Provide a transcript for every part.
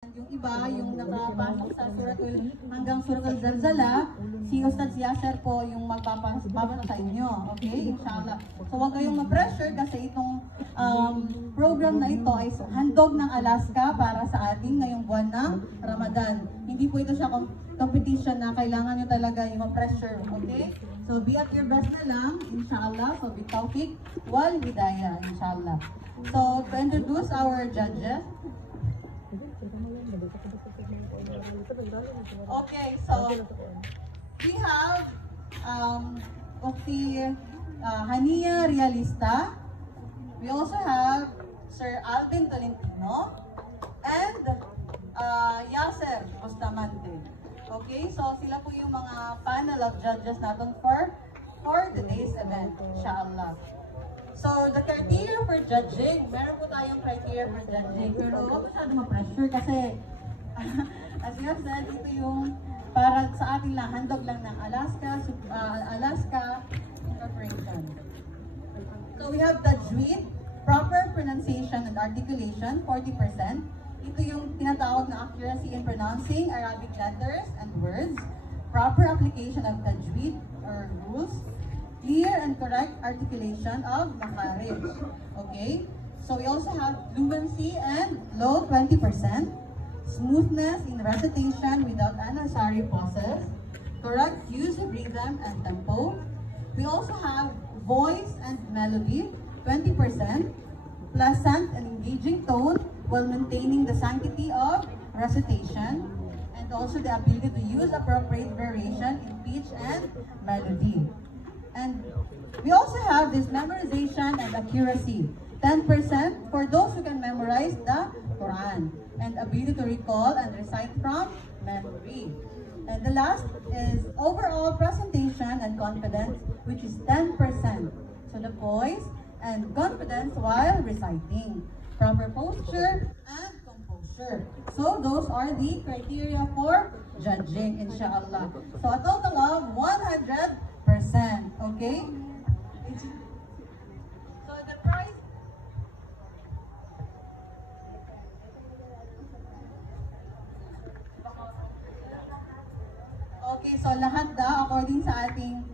Yung iba, yung nakapasok sa Suratul hanggang Suratul Zalzala, si Ustad Yasser po yung magpapasa sa inyo. Okay? Inshallah. So huwag kayong ma-pressure kasi itong program na ito ay handog ng Alaska para sa ating ngayong buwan ng Ramadan. Hindi po ito siya competition na kailangan nyo talaga yung ma-pressure. Okay? So be at your best na lang, inshallah. So be tawfiq wal hidayah, inshallah. So to introduce our judges. Okay, so we have Ukti Hania Realista. We also have Sir Alvin Tolentino and Yasser Bustamante. Okay, so sila po yung mga panel of judges natin for today's event, inshallah. So, the criteria for judging, meron po tayong criteria for judging, pero huwag masyado ma-pressure kasi as you have said, ito yung para sa ating lang, handog lang ng Alaska Corporation. So, we have the JWID, proper pronunciation and articulation, 40%. Ito yung tinatawag na accuracy in pronouncing Arabic letters and words, proper application of tajweed or rules, clear and correct articulation of makharij. Okay? So we also have fluency and low 20%, smoothness in recitation without unnecessary pauses, correct use of rhythm and tempo. We also have voice and melody, 20%, pleasant and engaging tone while maintaining the sanctity of recitation, and also the ability to use appropriate variation in pitch and melody. And we also have this memorization and accuracy, 10% for those who can memorize the Quran, and ability to recall and recite from memory. And the last is overall presentation and confidence, which is 10%. So the poise and confidence while reciting, proper posture and composure. So those are the criteria for judging, inshallah. So a total of 100%. Okay? So the price. Okay, so lahat according sa ating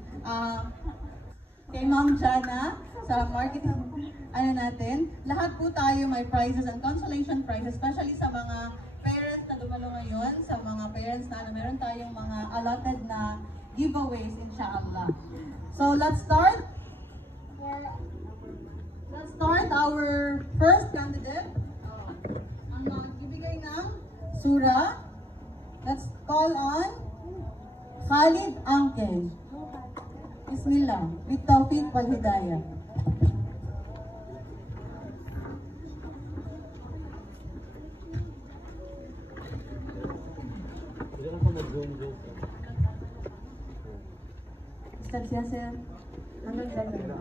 kay Ma'am Jana sa marketing natin, lahat po tayo may prizes and consolation prizes, especially sa mga parents na dumalo ngayon, sa mga parents na meron tayong mga allotted na giveaways, inshallah. So let's start our first candidate. Ang magbibigay ng surah. Let's call on Khalid Angke. Bismillah. With tawfiq wal hidayah. Ustaz Yasser, hanggang dyan na.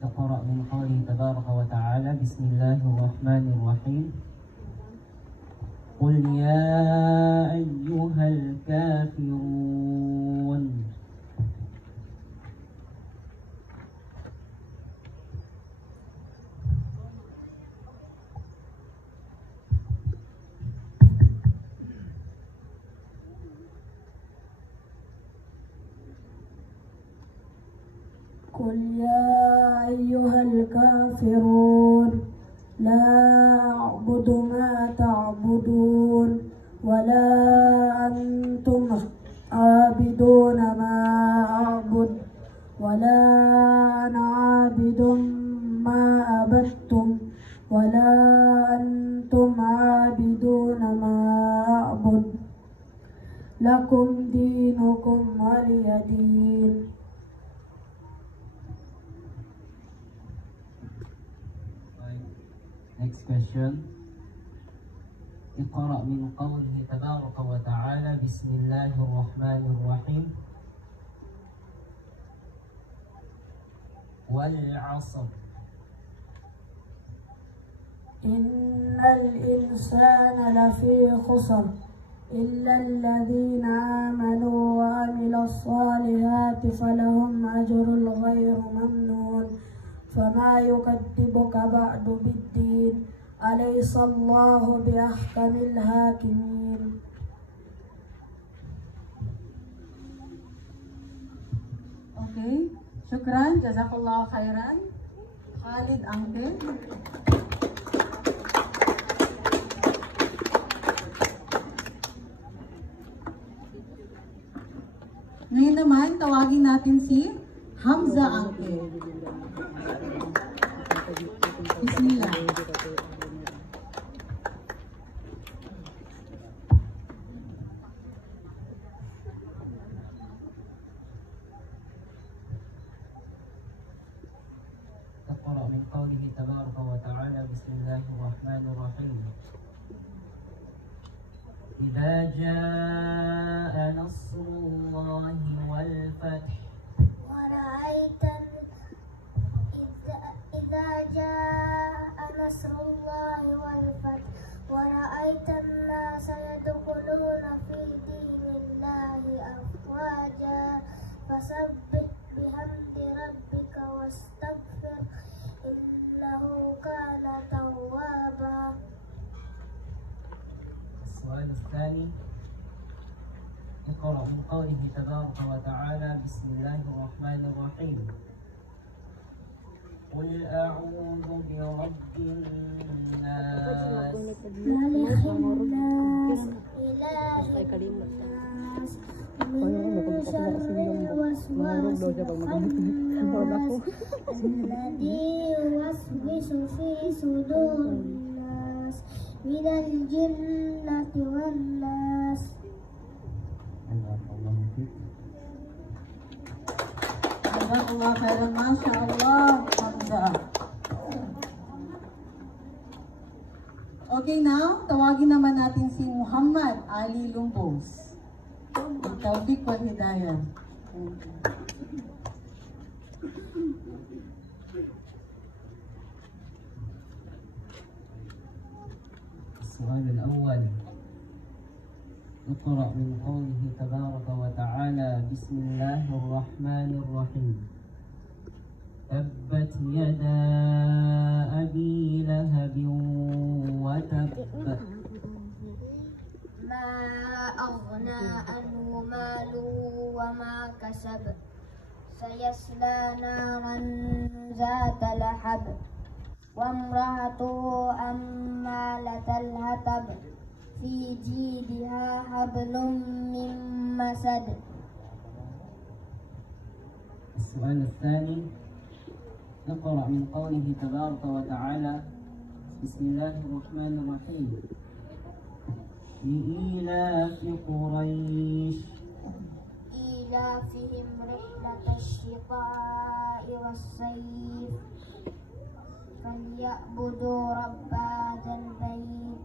اقرأ من قوله تبارك وتعالى بسم الله الرحمن الرحيم قل يا أيها الكافرون قل يا أيها الكافرون لا أعبد ما تعبدون ولا أنتم عابدون ما أعبد ولا أنا عابد ما عبدتم ولا أنتم عابدون ما أعبد لكم دينكم ولي دين. Next question. اقرأ من قوله تبارك وتعالى بسم الله الرحمن الرحيم والعصر إن الإنسان لفي خسر إلا الذين آمنوا وعملوا الصالحات فلهم أجر غير ممنون فما يكذبك بعد بالدين أليس الله بأحكم الحاكمين. Okay, syukran, jazakallah khairan. Khalid Angkin. Ngayon naman, tawagin natin si Hamza Angkin. Bismillah. تقرأ من قوله تبارك وتعالى بسم الله الرحمن الرحيم. إذا جاء نصر الله والفتح إذا جاء نصر الله والفتح ورأيت الناس يدخلون في دين الله أفواجا فسبح بحمد ربك واستغفر إنه كان توابا. السؤال الثاني اقرأ من قوله تبارك وتعالى بسم الله الرحمن الرحيم. قل أعوذ برب الناس ملك الناس إله الناس من شر الوسواس الخناس الذي يوسوس في صدور الناس من الجنة والناس. Jazakallah khairan, Masya Allah, Hamza. Okay, now, tawagin naman natin si Muhammad Ali Lumbos. Tawfiq wal Hidayah. السؤال الأول اقرأ من قوله تبارك وتعالى بسم الله الرحمن الرحيم. تبت يدا أبي لهب وتب ما أغنى عنه ماله وما كسب سيصلى نارا ذات لهب وامرأته حمالة الحطب في جيدها حبل من مسد. السؤال الثاني اقرأ من قوله تبارك وتعالى بسم الله الرحمن الرحيم. لإيلاف قريش إيلافهم رحلة الشتاء والصيف فليعبدوا رب هذا البيت.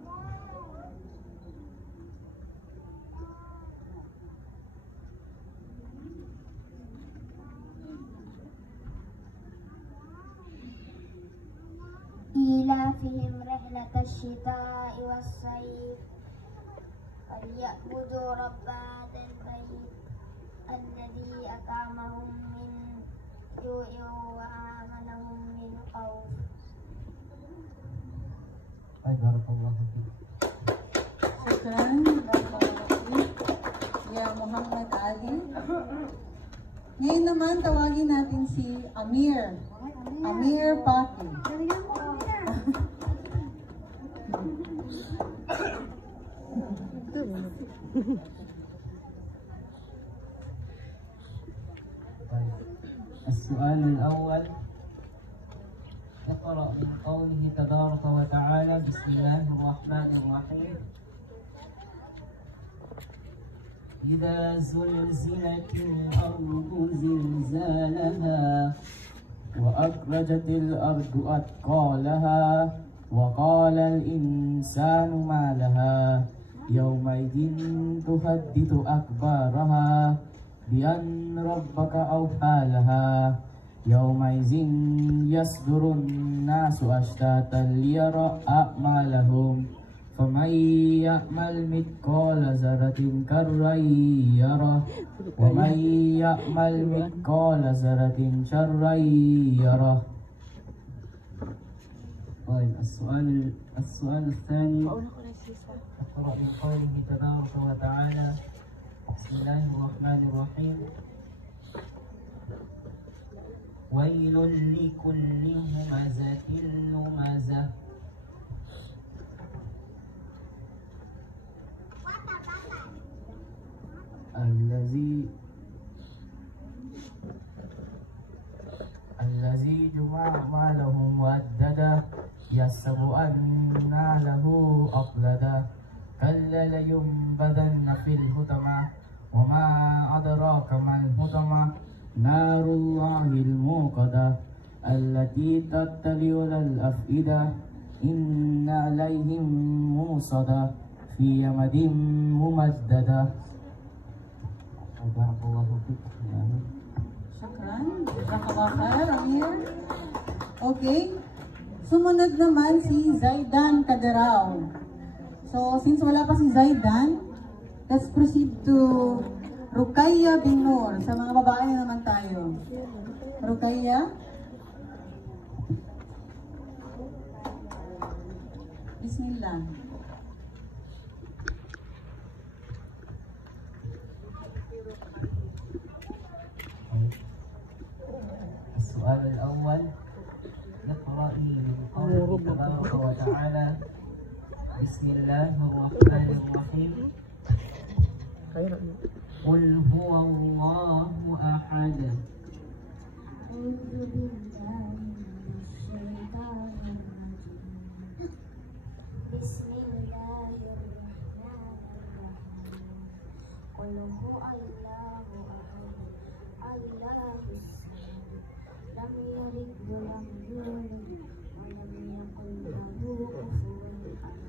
إيلافهم رحلة الشتاء والصيف فليعبدوا رب هذا البيت الذي أطعمهم من جوع وآمنهم من خوف. بارك الله فيك. Syukran, barakallahu fiik, ya Muhammad Ali. Ngayon naman, tawagin natin si Amir. Amir Paki. السؤال الأول اقرأ من قوله تبارك وتعالى بسم الله الرحمن الرحيم. إذا زلزلت الأرض زلزالها وأخرجت الأرض أثقالها وقال الإنسان ما لها يومئذ تحدث أخبارها بأن ربك أوحى لها يومئذ يصدر الناس أشتاتا ليروا أعمالهم فمن يعمل مثقال ذرة خيرا يره ومن يعمل مثقال ذرة شرا يره. طيب السؤال الثاني اقرأ من قوله تبارك وتعالى بسم الله الرحمن الرحيم ويل لكل همزة لمزة الذي جمع ماله وعدده يحسب أن له أخلده كلا لينبذن في الحطمة وما أدراك ما الحطمة نار الله الموقدة التي تطلع على الأفئدة إن عليهم موصدة في يمد ممددة. بارك الله فيك. Shukran. Jazakallah khair, Amir. Okay. Sumunod naman si Zaidan Kaderao. So, since wala pa si Zaidan, let's proceed to Rukaya bin Nur. Sa mga babae na naman tayo. Rukaya. Bismillah. السؤال الأول اقرأي من قوله تبارك وتعالى بسم الله الرحمن الرحيم قل هو الله أحد أعوذ بالله من الشيطان الرجيم بسم الله الرحمن الرحيم قل هو الله أحد الله الصمد لم يلد ولم يولد ولم يكن له كفوا أحد.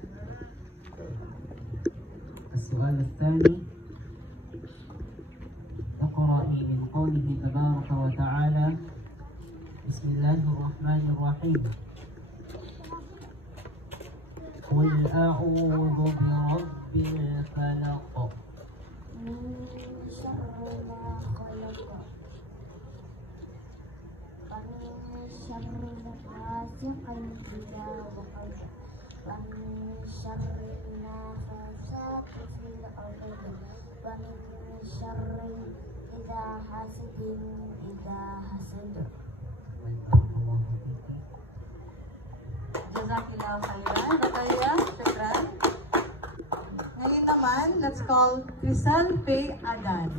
السؤال الثاني اقرأي من قوله تبارك وتعالى بسم الله الرحمن الرحيم قل أعوذ برب الفلق من شر ما خلق ومن شر غاسق إذا وقب ومن شر النفاثات في العقد ومن شر حاسد إذا حسد. Jazakillah khairan. Rukaya, shukran. Ngayon naman, let's call Crisanpe Adan.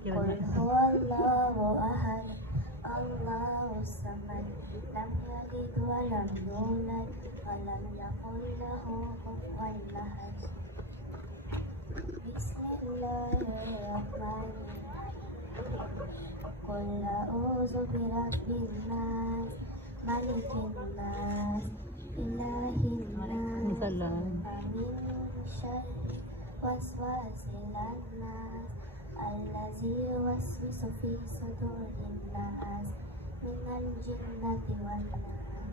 Qul huwallahu ahad, Allahu samad, lam yalid wa lam yulad, wa lam yakul lahu kufuwan ahad. Bismillahirrahmanirrahim. Qul a'udzu birabbin nas, malikin nas, ilahin nas, min syarri waswasil nas. Allazi yuwaswisu fi sudurin nas minal jinnati wan nas.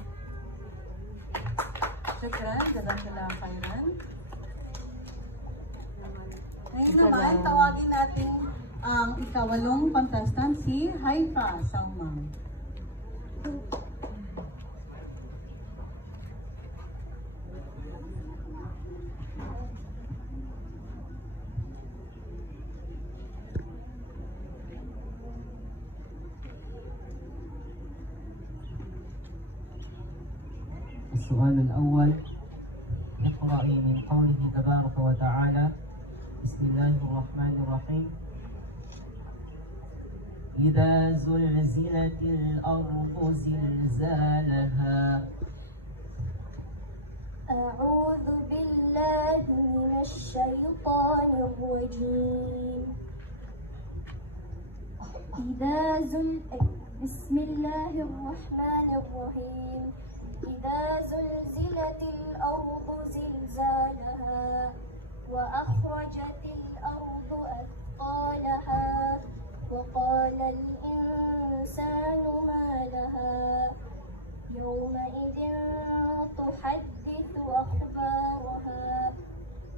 Shukran, jazakallah khairan. Ngayon naman, tawagin natin ang ikawalong contestant, si Haifa Saumang. السؤال الأول اقرأي من قوله تبارك وتعالى بسم الله الرحمن الرحيم إذا زلزلت الأرض زلزالها أعوذ بالله من الشيطان الرجيم. بسم الله الرحمن الرحيم. إذا زلزلت الأرض زلزالها وأخرجت الأرض أثقالها وقال الإنسان ما لها يومئذ تحدث أخبارها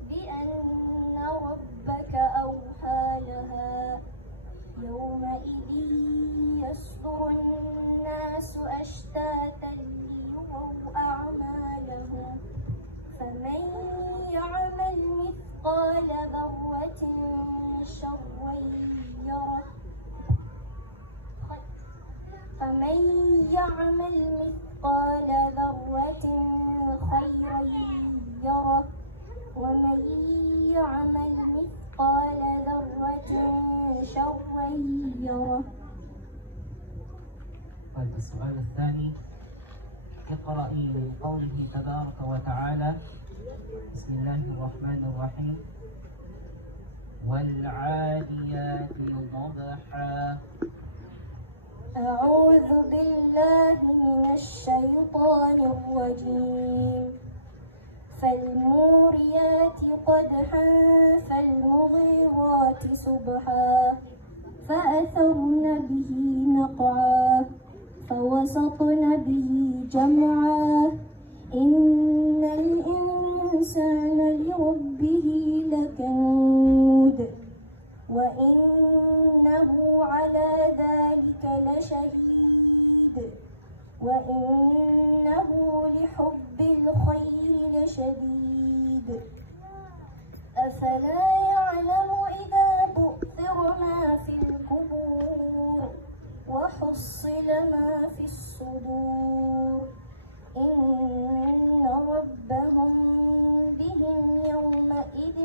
بأن ربك أوحى لها يومئذ يصدر الناس أشتاتا ليروا أعمالهم فمن يعمل مثقال ذرة شرا يره فمن يعمل مثقال ذرة خيرا يره ومن يعمل مثقال ذرة شرا يره. طيب السؤال الثاني، اقرأي من قوله تبارك وتعالى بسم الله الرحمن الرحيم والعاديات ضبحا. أعوذ بالله من الشيطان الرجيم. فالموريات قدحا فالمغيرات صبحا فأثرن به نقعا فوسطن به جمعا إن الإنسان لربه لكنود وإنه على ذلك لشهيد وإنه لحب الخير لشديد. أفلا يعلم إذا بؤثر ما في القبور وحصل ما في الصدور إن ربهم بهم يومئذ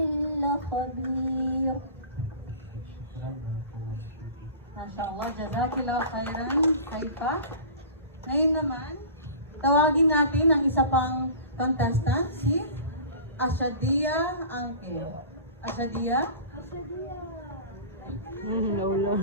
لخبير. Mashallah, jazakillah khairan, Haifa. Ngayon naman, tawagin natin ang isa pang contestant, si Ashadia Angke. Ashadia? Naulo.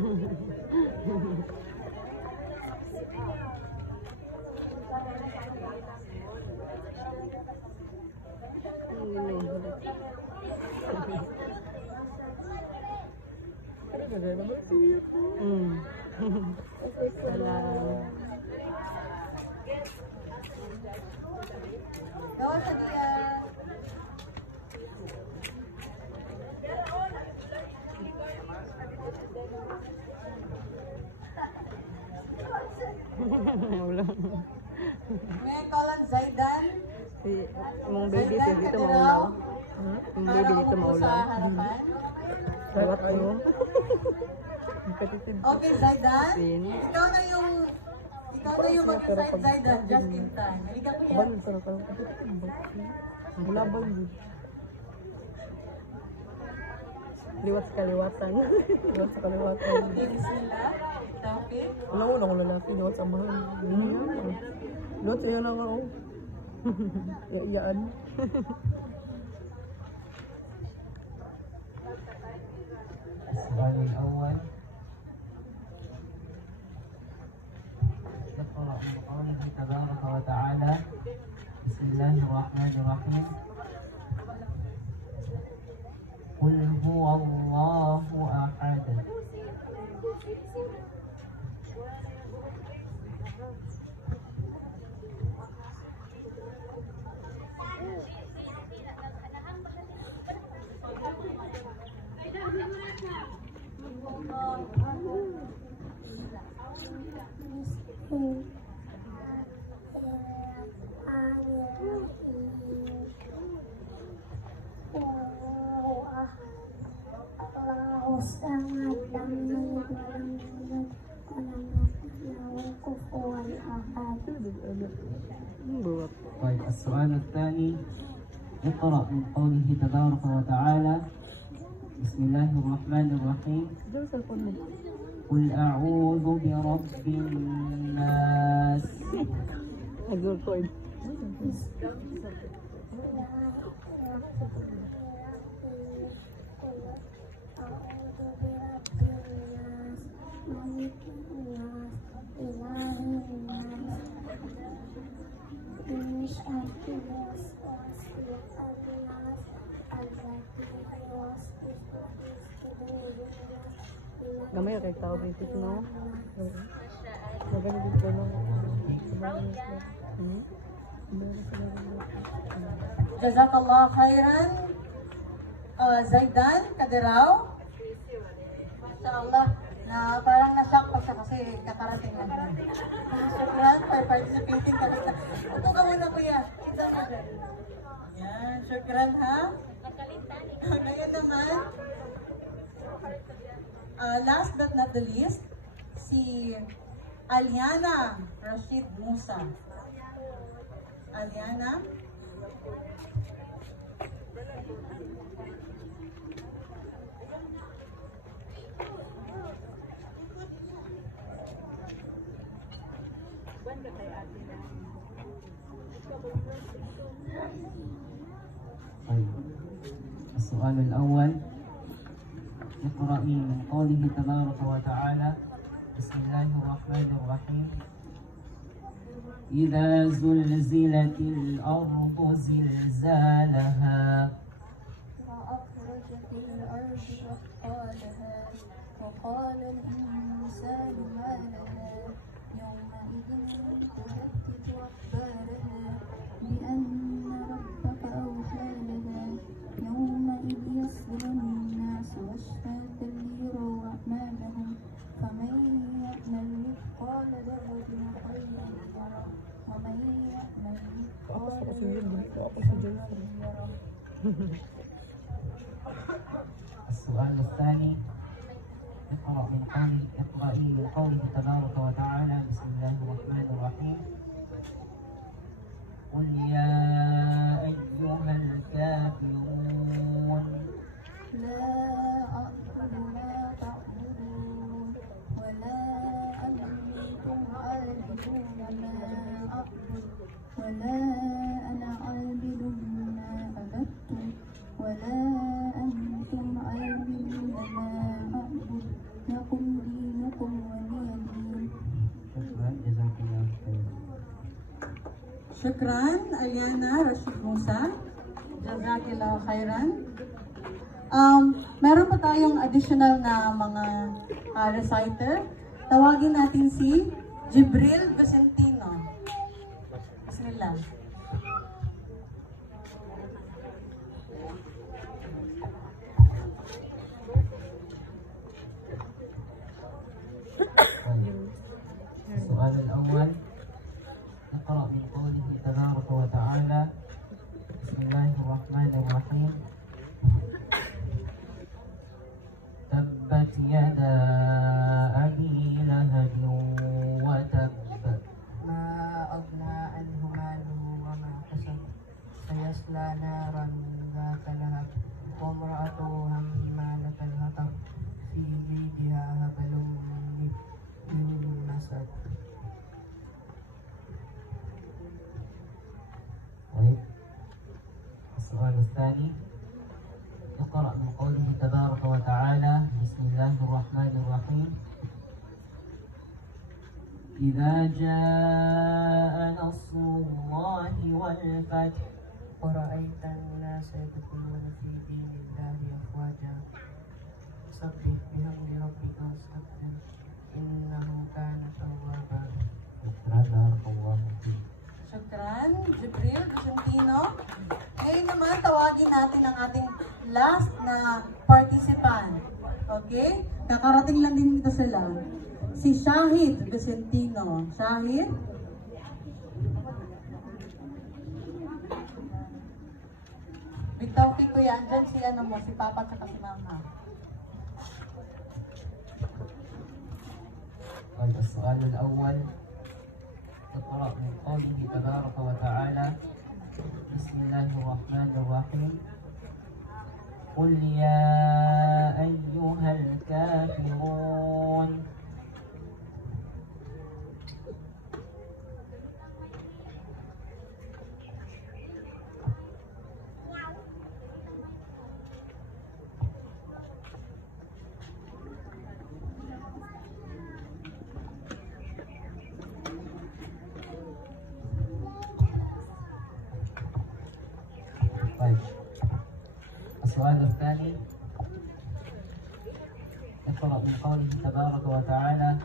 Salam. Go, Ashadia! Naulo. Ngayon kalan Zaidan. Si mong baby Zaidan dito Kadirao. maulaw. Yung Para baby dito umupo sa maulaw. harapan. Lewat ayo. Competitive. Okay, Zaidan. Sin. Ikaw na yung mag-decide, Zaidan, just in time. Halika kuya. Kaban sa competitive. Bulaban din. Liwat sa kaliwatan. Liwat sa kaliwatan. Okay, bismillah. Tawfiq. Wala ko na kung lalaki. Liwat sa mahal. Liwat sa iyan ako. Iyaan. السؤال الأول، اقرأ من قوله تبارك وتعالى بسم الله الرحمن الرحيم قل هو الله أحد. Sangat damai dalam bulan kufuan ahad. طيب السؤال الثاني، اقرأ من قوله تبارك وتعالى بسم الله الرحمن الرحيم قل أعوذ برب الناس. Gamay kay tao dito no. Maganda din ko no. Jazakallah khairan. Zaidan Kadiraw. Mashallah. Na parang na-shock pa siya kasi kakarating lang niya. Shukran for participating ka lang. Upo ka muna kuya. Kita ka dyan. Yan, shukran ha. Ngayon naman, last but not the least, si Aliana Rashid Musa. Aliana. السؤال الأول اقرأي من قوله تبارك وتعالى بسم الله الرحمن الرحيم إذا زلزلت الأرض زلزالها وأخرجت الأرض أثقالها وقال الإنسان ما لها يومئذ تحدث أخبارها بأن ربك أوحى لها يومئذ يصدر الناس أشتاتا ليروا أعمالهم فمن يعمل مثقال ذرة خيرا يره ومن يعمل مثقال ذرة شرا يره. السؤال الثاني اقرأي من قوله تبارك وتعالى بسم الله الرحمن الرحيم قل يا أيها الكافرون لا أعبد ما تعبدون ولا أنتم عابدون ما أعبد ولا أنا عابد ما عبدتم ولا أنتم عابدون ما أعبد لكم دينكم ولي دين. شكرا جزاك الله خيرا. Shukran, Aliana Rashid Musa. Jazakillah khairan. Meron pa tayong additional na mga reciter. Tawagin natin si Jibril Vicentino. Bismillah. السؤال الأول اقرأ من قوله تبارك وتعالى بسم الله الرحمن الرحيم تبت يدا أبي لهب وتب ما أغنى عنه ماله وما كسب سيصلى نارا ذات لهب وامرأته حمالة الحطب في جيدها حبل من مسد. طيب السؤال الثاني اقرأ من قوله تبارك وتعالى بسم الله الرحمن الرحيم إذا جاء نصر الله والفتح ورأيت الناس يدخلون في دين الله أفواجا سبح بحمد ربك واستغفر إنه كان توابا. بارك الله فيك. Shukran, Jibril Vicentino. Ngayon naman, tawagin natin ang ating last na participant. Okay? Kakarating lang din dito sila. Si Shahid Vicentino. Shahid? Bitaw ko yan. Andyan si ano mo, si Papa at si Mama. طيب السؤال الأول اقرأ من قوله تبارك وتعالى بسم الله الرحمن الرحيم قل يا أيها الكافرون السؤال الثاني اقرأ من قوله تبارك وتعالى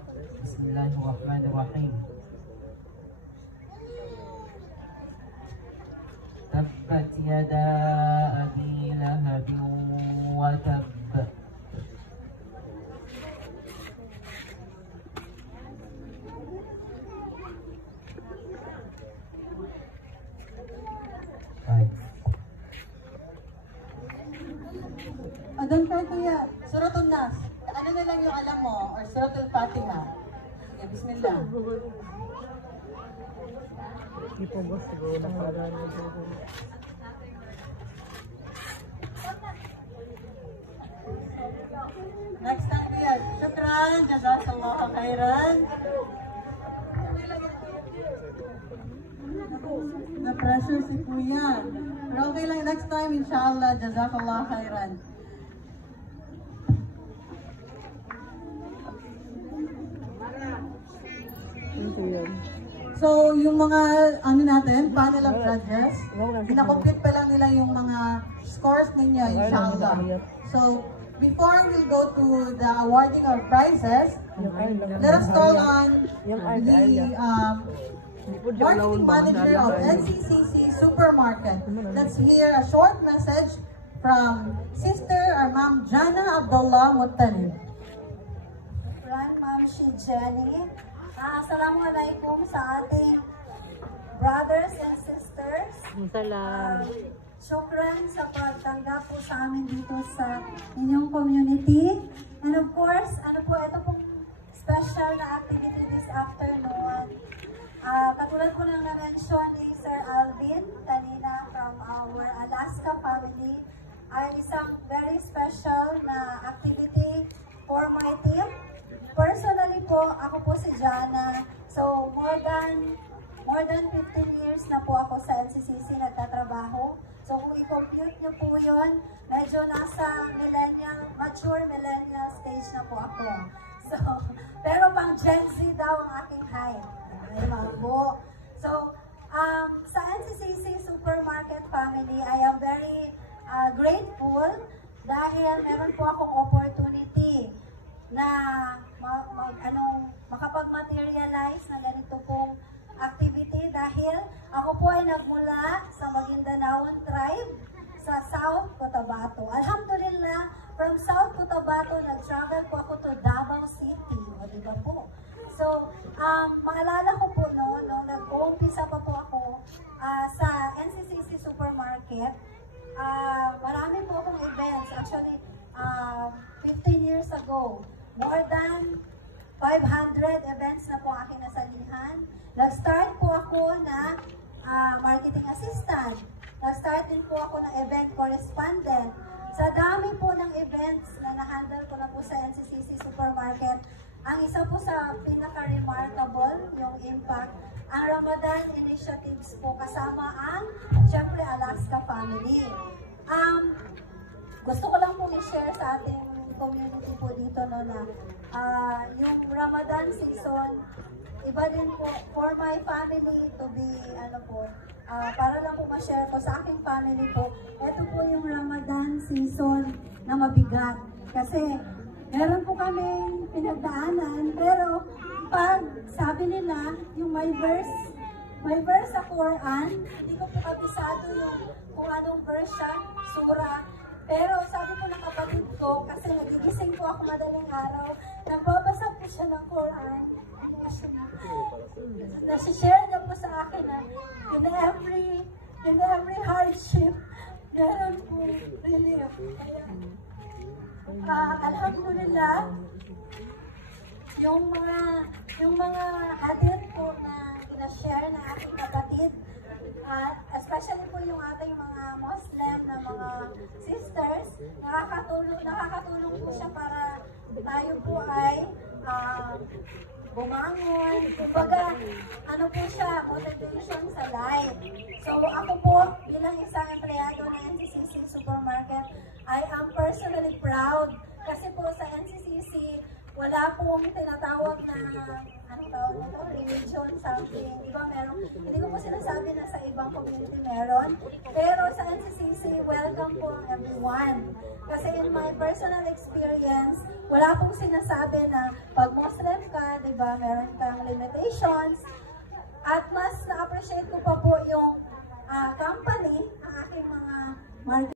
بسم الله الرحمن الرحيم تبت يدا أبي لهب وتب. Baik. Don't try kuya. Suratul Nas. Ano na lang yung alam mo? Or Suratul Fatiha. Sige, bismillah. Hindi po ba siguro nakalaman mo? Next time kuya. Shukran. Jazakallah khairan. Na-pressure si kuya. Pero okay lang. Next time, inshallah. Jazakallah khairan. Hindi yan. So, yung mga, ano natin, panel of judges, pinakomplete pa lang nila yung mga scores ninyo, inshallah. So, before we go to the awarding of prizes, let us call on the marketing manager of NCCC Supermarket. Let's hear a short message from Sister or Ma'am Jana Abdullah Muttalib. Ma'am si Jenny. Assalamualaikum sa ating brothers and sisters. Salam. Shukran sa pagtanggap po sa amin dito sa inyong community. And of course, ito pong special na activity this afternoon. Katulad po ng na-mention ni Sir Alvin kanina from our Alaska family, ay isang very special na activity for my team. Personally po, ako po si Jana. So, more than 15 years na po ako sa NCCC nagtatrabaho. So, kung i-compute nyo po yun, medyo nasa mature millennial stage na po ako. So, pero pang Gen Z daw ang aking height. Ay, po. So, sa NCCC Supermarket family, I am very grateful dahil meron po akong opportunity na makapag-materialize na ganito pong activity dahil ako po ay nagmula sa Maguindanaon tribe sa South Cotabato. Alhamdulillah, from South Cotabato, nag-travel po ako to Davao City. O, diba po? So, maalala ko po nung nag-uumpisa pa po ako sa NCCC Supermarket, marami po akong events. Actually, 15 years ago, more than 500 events na po aking nasalihan. Nag-start po ako na marketing assistant. Nag-start din po ako ng event correspondent. Sa dami po ng events na na-handle ko na po sa NCCC Supermarket, ang isa po sa pinaka-remarkable, yung impact, ang Ramadan initiatives po kasama ang, syempre, Alaska family. Gusto ko lang po i-share sa ating community po dito na yung Ramadan season, iba din po for my family to be, para lang po ma-share ko sa aking family po, ito po yung Ramadan season na mabigat. Kasi meron po kami pinagdaanan, pero pag sabi nila, yung may verse sa Quran, hindi ko po kabisado yung kung anong verse siya, surah. Pero sabi ko ng kapatid ko, kasi nagigising po ako madaling araw, nagbabasa po siya ng Quran. Nasi-share niya po sa akin na in every hardship, meron po relief. Alhamdulillah, yung mga hadith po na ina-share ng aking kapatid, especially po yung ating mga Muslim na mga sisters, nakakatulong po siya para tayo po ay bumangon. Kumbaga, po siya, motivation sa life. So ako po, bilang isang empleyado ng NCCC Supermarket, I am personally proud kasi po sa NCCC, wala pong tinatawag na, anong tawag nito? Religion, something. Iba meron. Hindi ko po sinasabi na sa ibang community meron. Pero sa NCCC, welcome po everyone. Kasi in my personal experience, wala pong sinasabi na pag Muslim ka, di ba, meron kang limitations. At mas na-appreciate ko pa po yung company, ang aking mga